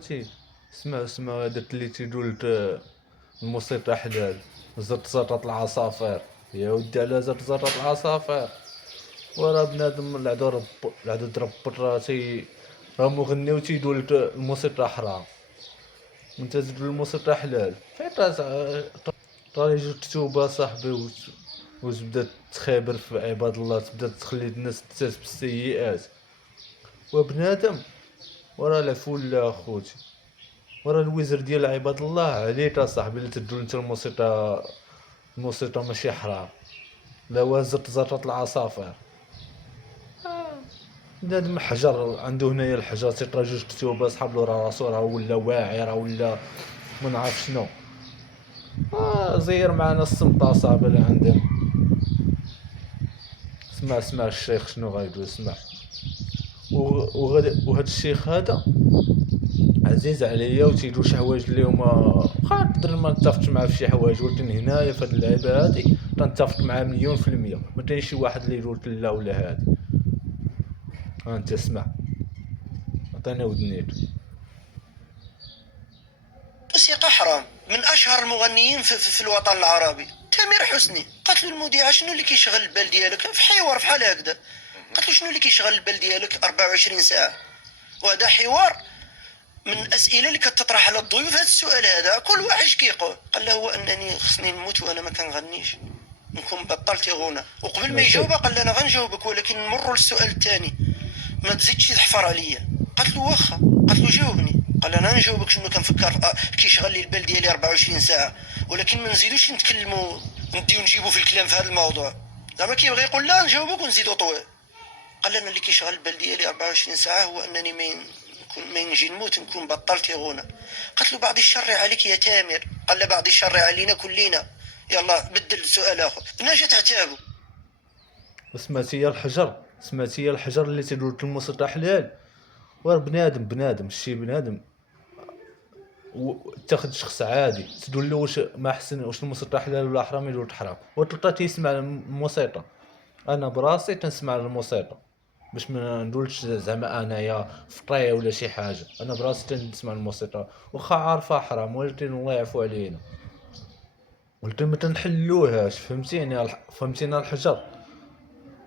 خوتي، اسمع هذاك اللي تيقول الموسيقى حلال، زرط العصافير. يا ودي على زرط العصافير. وراه بنادم العدو تربط راسي، راه مغني وتيقول لك الموسيقى حرام وانت تقول الموسيقى حلال. فين راه يجوك توبة صاحبي وتبدا تخابر في عباد الله، تبدا تخلي الناس تكتسب السيئات. وبنادم وراه العفو لله اخوتي، وراه الوزر ديال عباد الله عليك اصاحبي. اللي تدول انت الموسيقى ماشي حرام، لا وازرت زرطة العصافير. بنادم حجر عنده هنايا الحجر تيقرا جوج كتوبه صحاب له راسو راه ولا واعي، راه ولا ما نعرف شنو. زير معنا الصمت اصاحبي اللي عندنا. اسمع الشيخ شنو غايقول، اسمع. وهذا الشيخ هذا عزيز عليا وتيدو شي حوايج اللي هما نقدر ما نتفقش معاه في شي حوايج، ولكن هنايا في هاد اللعيبه هادي تنتفق معاه 100%. ما كاينش شي واحد اللي يقول لا ولا هادي. انت اسمع، عطيني ودنيك. الموسيقى حرام. من اشهر المغنيين في الوطن العربي تامر حسني قالت له المذيعه شنو اللي كيشغل البال ديالك في حوار بحال هكذا، قالت له شنو اللي كيشغل البال ديالك 24 ساعه. وهذا حوار من الاسئله اللي كتطرح على الضيوف. هذا السؤال هذا كل واحد كيقول، قال له هو انني خصني نموت وانا ما كنغنيش، نكون بطلت غنى. وقبل ما يجاوبها قال لها انا غنجاوبك ولكن نمروا للسؤال الثاني، ما تزيدش تحفر عليا. قالت له واخا، قالت له جاوبني. قال انا نجاوبك شنو كنفكر كيشغل لي البال ديالي 24 ساعه، ولكن ما نزيدوش نتكلموا نديو نجيبوا في الكلام في هذا الموضوع. زعما كيبغي يقول لا نجاوبك ونزيدو طويل. قال انا اللي كيشغل البال ديالي 24 ساعه هو انني ما نجي نموت نكون بطلت غنى. قالت له بعد الشر عليك يا تامر. قال له بعد الشر علينا كلنا. يلا بدل سؤال اخر. نجت عتابه. سمعتي يا الحجر اللي تيقول لك الموسيقى حلال. وراه بنادم شي بنادم تاخد شخص عادي تقول له واش ما احسن، واش الموسيقى حلال ولا حرام، يقول لك حرام. وتلقى تيسمع الموسيقى. انا براسي تنسمع الموسيقى باش ما نقولش زعما انايا فطري ولا شي حاجه. انا براسي تنسمع الموسيقى واخا عارفها حرام، ولكن الله يعفو علينا، ولكن ما تنحلوهاش. فهمتينا الحجر،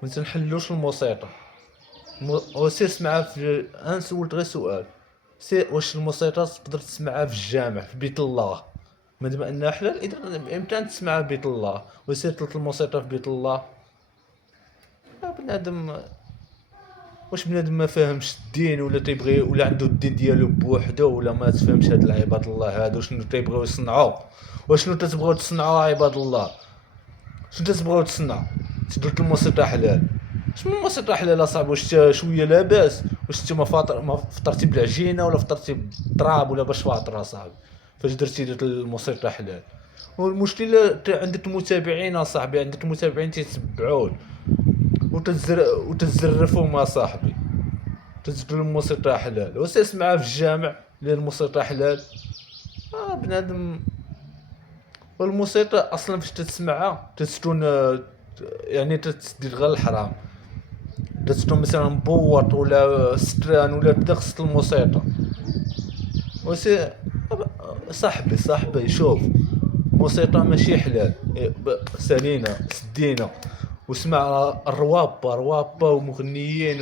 ما تنحلوش الموسيقى. وسير اسمعها في انا سولت غير سؤال، واش الموسيقى تقدر تسمعها في الجامع في بيت الله؟ ما دام انها حلال اذا بامكان تسمعها في بيت الله. وسير تلت الموسيقى في بيت الله. بنادم واش بنادم ما فاهمش الدين ولا تيبغي ولا عنده الدين ديالو بوحده، ولا ما تفهمش هاد العباد الله هادو شنو تيبغيو يصنعوا؟ وشنو تتبغيو تصنعوا عباد الله؟ شنو تتبغيو تصنعوا؟ تقول الموسيقى حلال. شنو الموسيقى حلال اصاحبي؟ واش شويه لاباس؟ واش نتوما ما فطرتي بالعجينه ولا فطرتي بالتراب ولا باش فاطر اصاحبي فاش درتي الموسيقى حلال؟ والمشكله عندك متابعين اصاحبي، عندك متابعين تيتبعوك وتزرفهم اصاحبي، تقول الموسيقى حلال وتسمعها في الجامع لان الموسيقى حلال. بنادم. والموسيقى اصلا فاش تسمعها تتكون يعني تدير غير الحرام، تتكون مثلا مبوط ولا ستران ولا تبدا خصت الموسيقى. وسي صاحبي شوف، الموسيقى ماشي حلال. سالينا سدينا وسمع روابا ومغنيين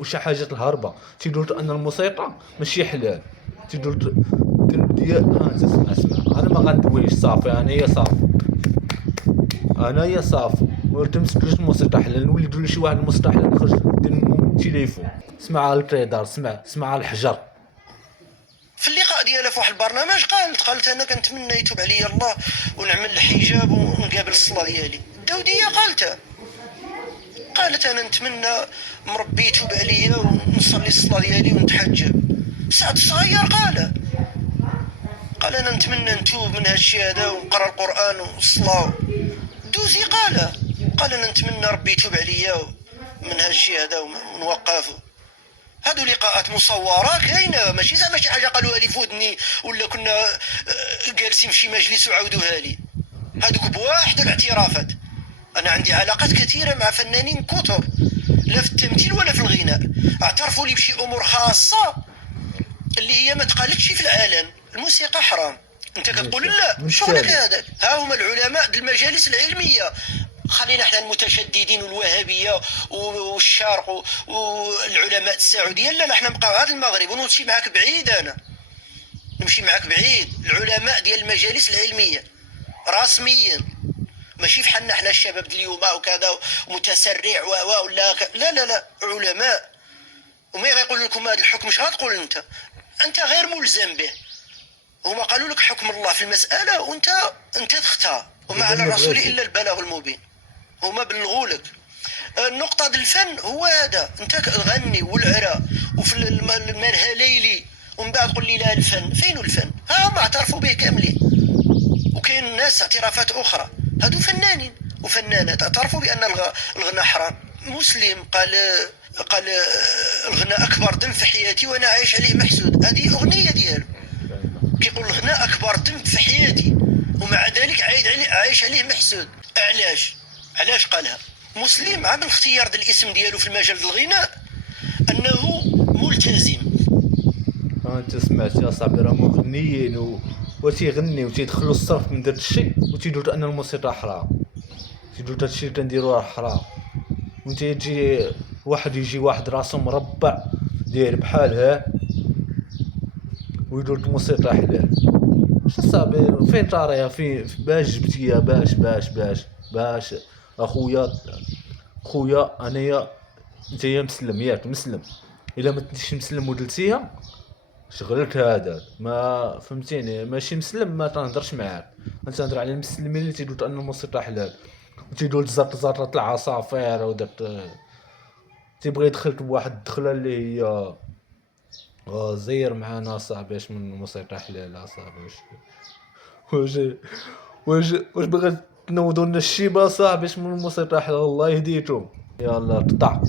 وشي حاجات الهربه تيقول ان الموسيقى ماشي حلال. تيقول ديال اسمع انا ما غندويش صافي، انايا صافي ما تمسكلوش الموسيقى حلال. نولي نقول لشي واحد الموسيقى حلال نخرج ندير التليفون اسمع على الكريدار، اسمع على الحجر. في اللقاء ديالها في واحد البرنامج قالت انا كنتمنى يتوب عليا الله ونعمل الحجاب ونقابل الصلاه ديالي. الداوديه قالت انا نتمنى مربي يتوب عليا ونصلي الصلاه ديالي ونتحجب. سعد الصغير قال انا نتمنى نتوب من هالشي هذا ونقرا القران والصلاه. دوزي قال انا نتمنى ربي يتوب عليا من هالشي هذا ونوقفه. هادو لقاءات مصوره كاينه، ماشي زعما شي حاجه قالوها لي فودني ولا كنا جالسين في شي مجلس وعاودوها لي. هادوك بواحد الاعترافات. انا عندي علاقات كثيره مع فنانين كثر لا في التمثيل ولا في الغناء، اعترفوا لي بشي امور خاصه اللي هي ما تقالتش في العالم. الموسيقى حرام، انت كتقول لا، مش شغلك كامل. هذاك. ها هما العلماء ديال المجالس العلميه. خلينا احنا المتشددين والوهابيه والشرق والعلماء السعوديه، لا احنا نبقاو عاد المغرب ونمشي معاك بعيد. انا نمشي معاك بعيد. العلماء ديال المجالس العلميه رسميا، ماشي فحالنا احنا الشباب ديال اليوم وكذا ومتسرع ولا لا لا لا، علماء. وما غيقول لكم هذا الحكم اش غتقول انت غير ملزم به. هما قالوا لك حكم الله في المساله وانت تختار، وما على الرسول الا البلاغ المبين. هما بلغوا لك. النقطة ديال الفن هو هذا، انت غني والعرا وفي المنهى ليلي ومن بعد تقول لي لا الفن. فين الفن؟ ها هما اعترفوا به كاملين، وكاين ناس اعترافات اخرى هادو فنانين وفنانات اعترفوا بان الغناء حرام. مسلم قال الغناء اكبر ذنب في حياتي وانا عايش عليه محسود. هذه اغنيه ديالو كيقول الغناء اكبر ذنب في حياتي ومع ذلك عايش عليه محسود. علاش قالها؟ مسلم عامل اختيار ديال الاسم ديالو في المجال ديال الغناء انه ملتزم. انت سمعت يا صاحبي راه مغنيين وتيغني وتيدخلوا الصرف من داك الشيء وتيقولوا ان الموسيقى حرام، تيقولوا داك الشيء اللي كنديروا راه حرام. وانت يجي واحد راسو مربع داير بحال ها ويقول لك الموسيقى حلال. شو صاحبي فين طاريها؟ فين باش جبتيها؟ باش خويا انايا نتايا مسلم ياك مسلم، الا ما تنتيش مسلم ودلتيها شغلك هذا ما فهمتيني. ماشي مسلم ما تنهضرش معاك. انت تهضر على المسلمين اللي تيقولوا ان الموسيقى حلال وتيقول زرط العصافير وداك تيبغي يدخلك بواحد الدخله اللي هي زير معانا صاحبي اش من الموسيقى حلال صاحبي. واش واش بغيت تنوضوا لنا الشيبه صاحبي اش من الموسيقى حلال؟ الله يهديكم. يلا قطع.